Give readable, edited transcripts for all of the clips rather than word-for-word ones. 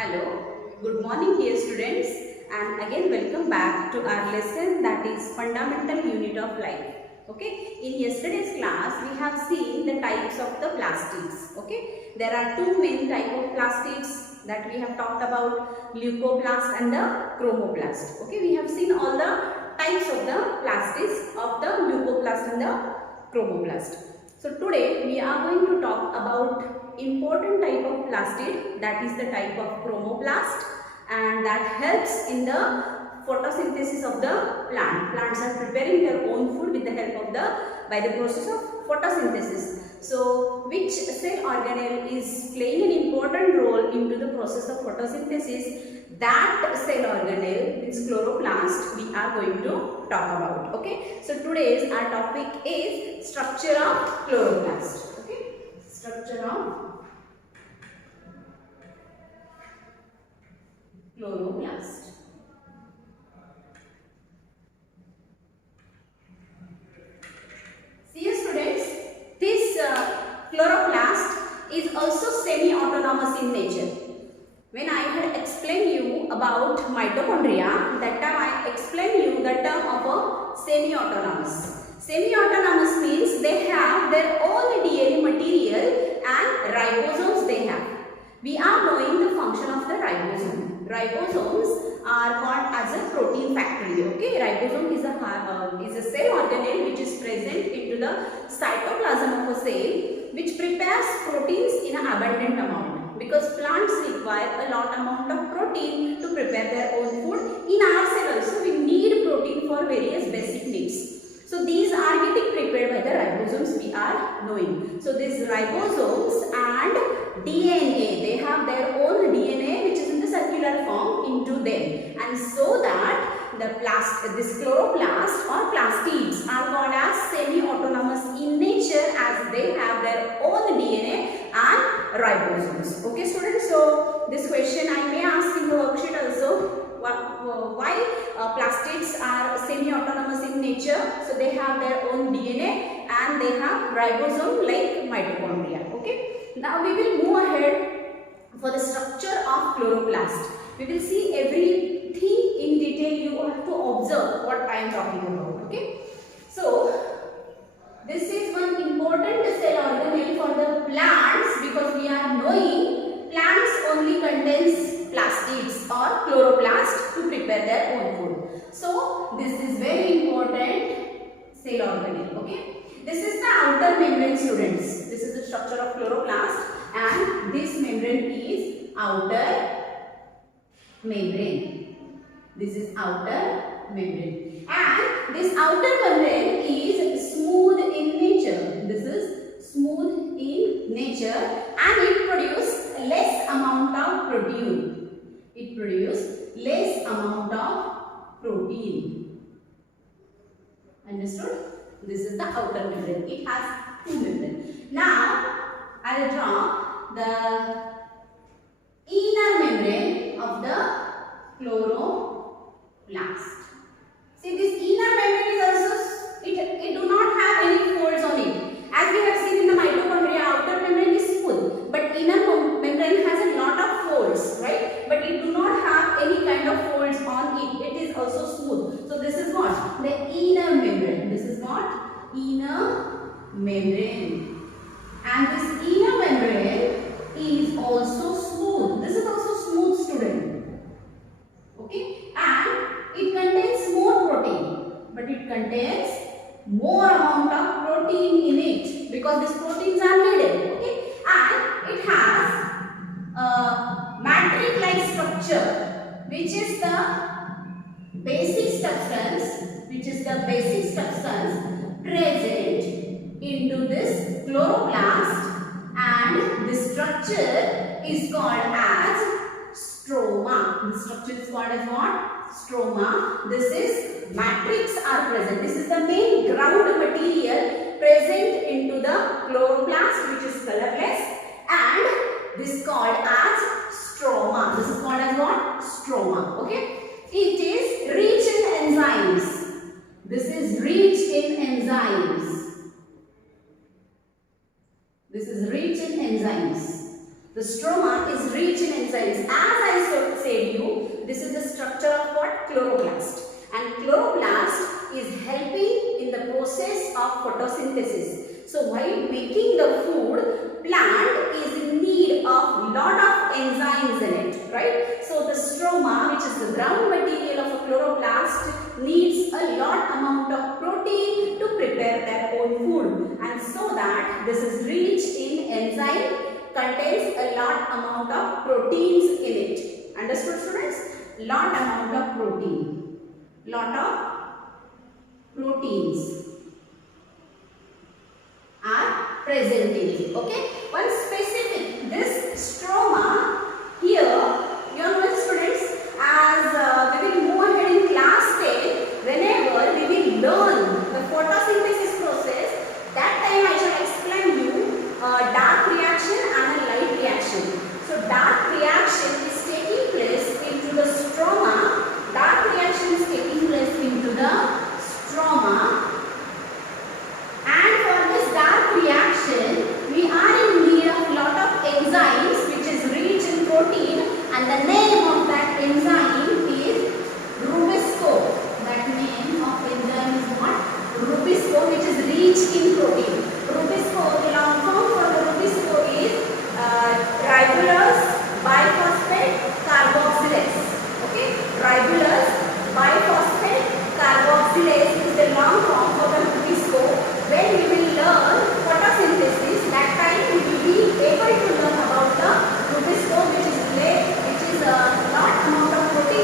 Hello, good morning dear students, and again welcome back to our lesson, that is fundamental unit of life. Okay, in yesterday's class we have seen the types of the plastids. Okay, there are two main type of plastids that we have talked about, leucoplast and the chromoplast. Okay, we have seen all the types of the plastids of the leucoplast and the chromoplast. So today we are going to talk about important type of plastid, that is the type of chromoplast, and that helps in the photosynthesis of the plant. Plants are preparing their own food with the help of by the process of photosynthesis. So which cell organelle is playing an important role into the process of photosynthesis? That cell organelle, its chloroplast, we are going to talk about. Okay, so today's our topic is structure of chloroplast. Okay, structure of chloroplast. See students, this chloroplast is also semi-autonomous in nature. When I had explained you about mitochondria, that time I explained you the term of a semi-autonomous. Semi-autonomous means they have their own DNA material and ribosomes they have. We are knowing the function of the ribosome. Ribosomes are called as a protein factory. Okay, ribosome is a cell organelle which is present into the cytoplasm of a cell, which prepares proteins in an abundant amount, because plants require a lot amount of protein to prepare their own food. In our cell also we need protein for various basic needs. So these are getting prepared by the ribosomes, we are knowing. So these ribosomes and DNA, they have their own DNA which is in the circular form into them, and so that this chloroplast or plastids are called as semi-autonomous in nature, as they have their own DNA and ribosomes. Okay students, so this question I may ask in the worksheet also. Why plastids are semi-autonomous in nature? So they have their own DNA and they have ribosome like mitochondria. Okay, now we will move ahead for the structure of chloroplast. We will see everything in detail. You have to observe what I am talking about. Okay, so this is one important cell organelle for the plants, because we are knowing plants only contains plastids or chloroplast to prepare their own food. So this is very important cell organelle. Okay, this is the outer membrane students. This is the structure of chloroplast, and this membrane is outer membrane. This is outer membrane, and this outer membrane is smooth in nature. This is smooth in nature, and it produces less amount of protein. It produces less amount of protein. Understood? This is the outer membrane. It has two membranes. Now I will draw the inner membrane of the chloroplast. See, this inner membrane is also, it do not have any folds on it. As we have seen in the mitochondria, outer membrane is smooth, but inner membrane has a lot of folds, right? But it do not have any kind of folds on it. It is also smooth. So this is what? The inner membrane. This is what? Inner membrane. And this inner membrane is also smooth. This is also smooth, student. Okay, and it contains more protein, but it contains more amount of protein in it, because these proteins are needed. Okay, and it has a matrix-like structure, which is the basic substance, present into this chloroplast, and this structure is called as stroma. The structure is called as what? Stroma. This is matrix are present. This is the main ground material present into the chloroplast, which is colorless, and this is called as stroma. This is called as what? Stroma. Okay. It is rich in enzymes. This is rich in enzymes. This is rich in enzymes. The stroma is rich in enzymes. As I said you, this is the structure of what? Chloroplast. And chloroplast is helping in the process of photosynthesis. So while making the food, plant is in need of lot of enzymes in it, right? So the stroma, which is the ground material of a chloroplast, needs a lot amount of protein to prepare their own food. And so that this is rich in enzyme, contains a lot amount of proteins in it. Understood, students? Lot amount of protein. Lot of proteins are present in it. Okay? One specific, this stroma here, you know students, as we will move ahead in class 10, whenever we will learn the photosynthesis process, that time I shall explain you dark reaction and a light reaction. So dark reaction is taking place into the stroma. Dark reaction is taking place into the stroma. And for this dark reaction, we are in need of lot of enzymes which is rich in protein, and the name of that enzyme is rubisco. That name of enzyme is what? Rubisco, which is rich in protein. Rubisco, the long form for the rubisco is ribulose biphosphate carboxylase. Okay, ribulose biphosphate carboxylase is the long form for the rubisco. When we will learn photosynthesis, that time we will be able to learn about the rubisco, which is a lot amount of protein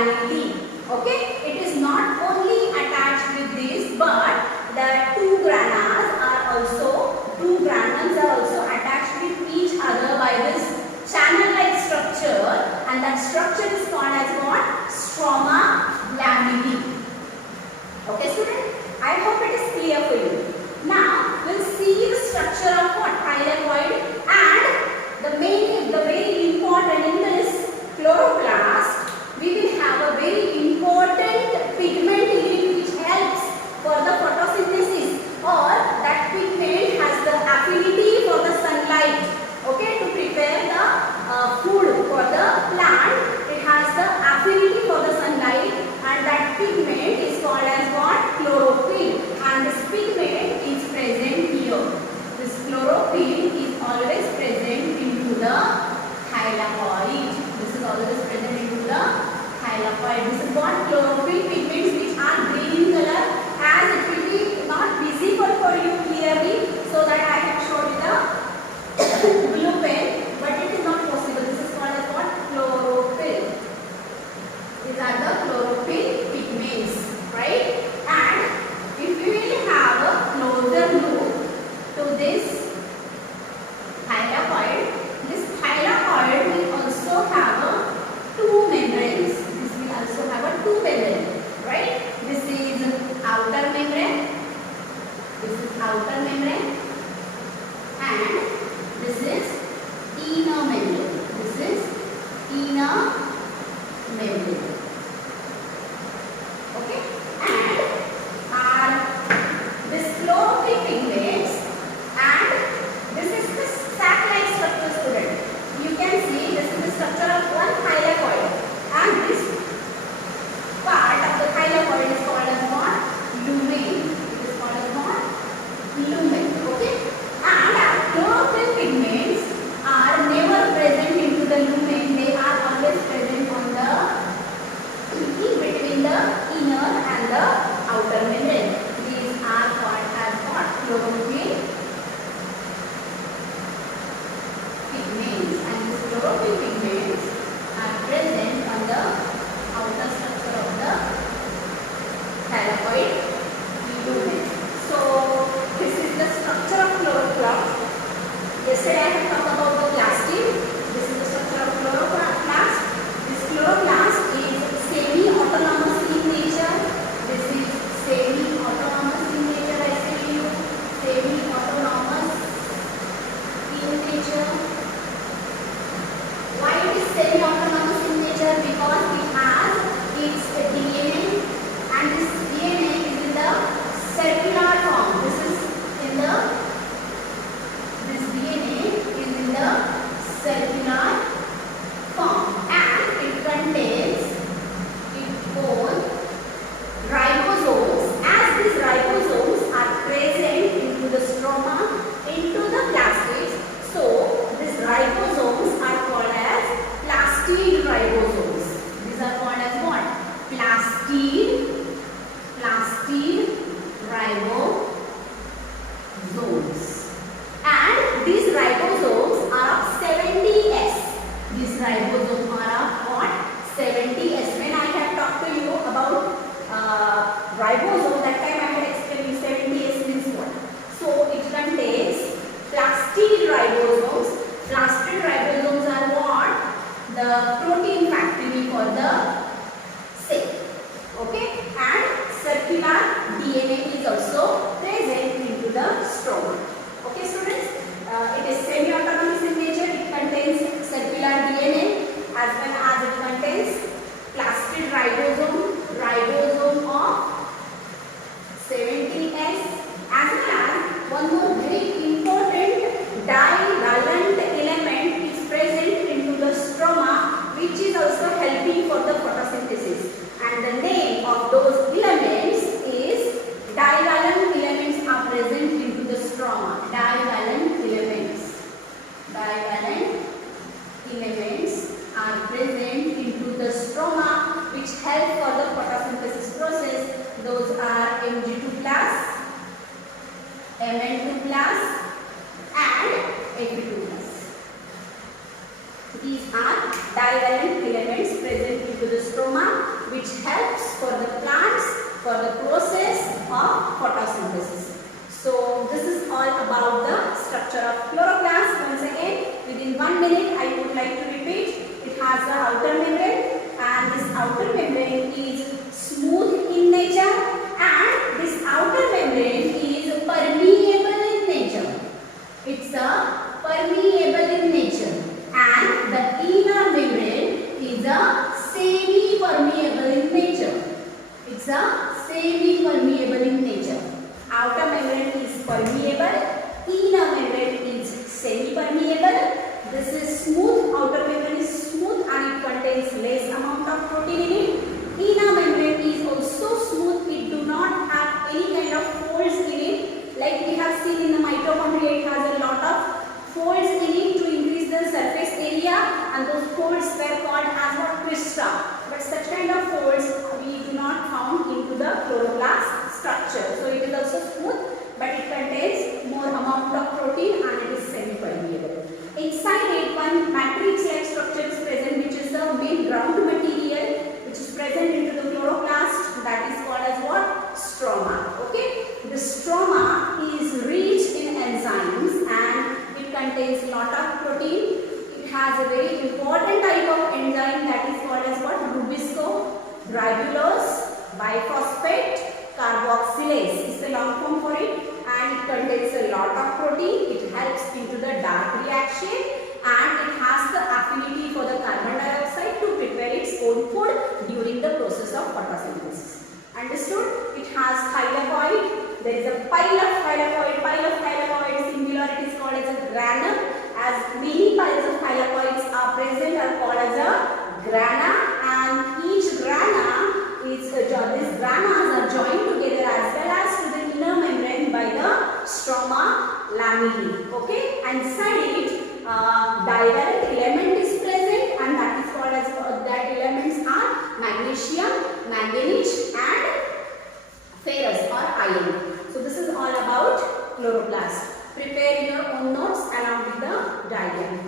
lamellae. Okay, it is not only attached with this, but the two granules are also attached with each other by this channel-like structure, and that structure is called as what? Stroma lamellae. Okay, student? I hope it is clear for you. Now, we'll see the structure of what? Thylakoid, and the very important in this chloroplast, we will have a very important pigment unit which helps for the photosynthesis, or that pigment has the affinity for the sunlight. Okay, to prepare the food for the plant, it has the affinity for the sunlight, and that pigment is called as what? Chlorophyll. And this pigment is present here. This chlorophyll is always present into the thylakoid. This is always present into the thylakoid. This is what? Chlorophyll pigments which are green in color, as it will be not visible for you clearly, so that I have shown you the blue pen, but it is not possible. This is called as what? Chlorophyll. These are the chlorophyll pigments, right? And if we will have a closer look to this thylakoid, this thylakoid will also have two membranes. This will also have a two membrane, right? This is outer membrane. This is outer membrane, and this is inner membrane. This is inner membrane. Okay, and this chlorophyll pigments, and this is the sac-like structure, student. You can see this is the structure of one thylakoid, and this part of the thylakoid is called as what? Lumen. It is called as what? Lumen. Okay, and chlorophyll pigments are never present into the lumen. They are always present on the in between the inner and the outer membrane. These are called as what? Chlorophyll pigments, and these chlorophyll pigments are present on the outer structure of the thylakoid lumen. So this is the structure of chloroplast. Yesterday I have talked about the plastid. This is the structure of chloroplast. This chloroplast is semi-autonomous in nature. This is semi-autonomous in nature. I say to you, semi-autonomous in nature. Why it is semi-autonomous in nature? Because it has its DNA, and this DNA is in the circular form. This DNA is in the circular form, and it contains its own ribosomes. As these ribosomes are present into the stroma, into the plastids, so these ribosomes are called as plastid ribosomes. These are called as what? Plastid ribosomes. And these ribosomes are of 70S. These ribosomes are of what? 70S. When I have talked to you about ribosome, that time I had explained 70S means what? So it contains plastid ribosomes. Plastid ribosomes are what? The protein factory for the cell. Okay, and circular DNA is also present into the stroma. Okay, students, it is semi-autonomous in nature. It contains circular DNA, as well as it contains plastid ribosome of 70S, as well as one more very important divalent element is present into the stroma, which is also helping for the photosynthesis. And the name of those elements is divalent elements are present into the stroma. Divalent elements are present into the stroma, which help for the photosynthesis process. Those are Mg2+, Mn2+, and Ap2+. These are divalent elements present into the stroma. for the plants for the process of photosynthesis. So this is all about the structure of chloroplast. Once again, within 1 minute I would like to repeat. It has the outer membrane, and this outer membrane is smooth in nature, and this outer membrane is permeable in nature. It's a permeable in nature, and the inner membrane is a semi-permeable in nature. It's a semi-permeable in nature. Outer membrane is permeable, inner membrane is semi-permeable. This is smooth, outer membrane is smooth and it contains less amount of protein in it. Inner membrane is also smooth, it do not have any kind of folds in it. Like we have seen in the mitochondria, it has a lot of folds in it to increase the surface area, and those folds were called as what? Crista. But such kind of folds we do not found into the chloroplast structure. So it is also smooth, but it contains more amount of protein and it is semi-permeable. Inside it, one matrix-like structure is present, which is the main ground material which is present into the chloroplast. That is called as what? Stroma. Okay. The stroma is rich in enzymes and it contains lot of protein. It has a very important type of enzyme that is called as what? Rubisco, ribulose, biphosphate, carboxylase is the long form for it, and it contains a lot of protein. It helps into the dark reaction, and it has the affinity for the carbon dioxide to prepare its own food during the process of photosynthesis. Understood? It has thylakoid. There is a pile of thylakoid, singular it is called as a granum. As many piles of thylakoids are present are called as a grana, and each grana is these granas are joined together as well as to the inner membrane by the stroma lamellae. Okay, and inside it divalent element is present, and that is called as that elements are magnesium, manganese, and ferrous or iron. So this is all about chloroplast. Prepare your own notes along with the diagram.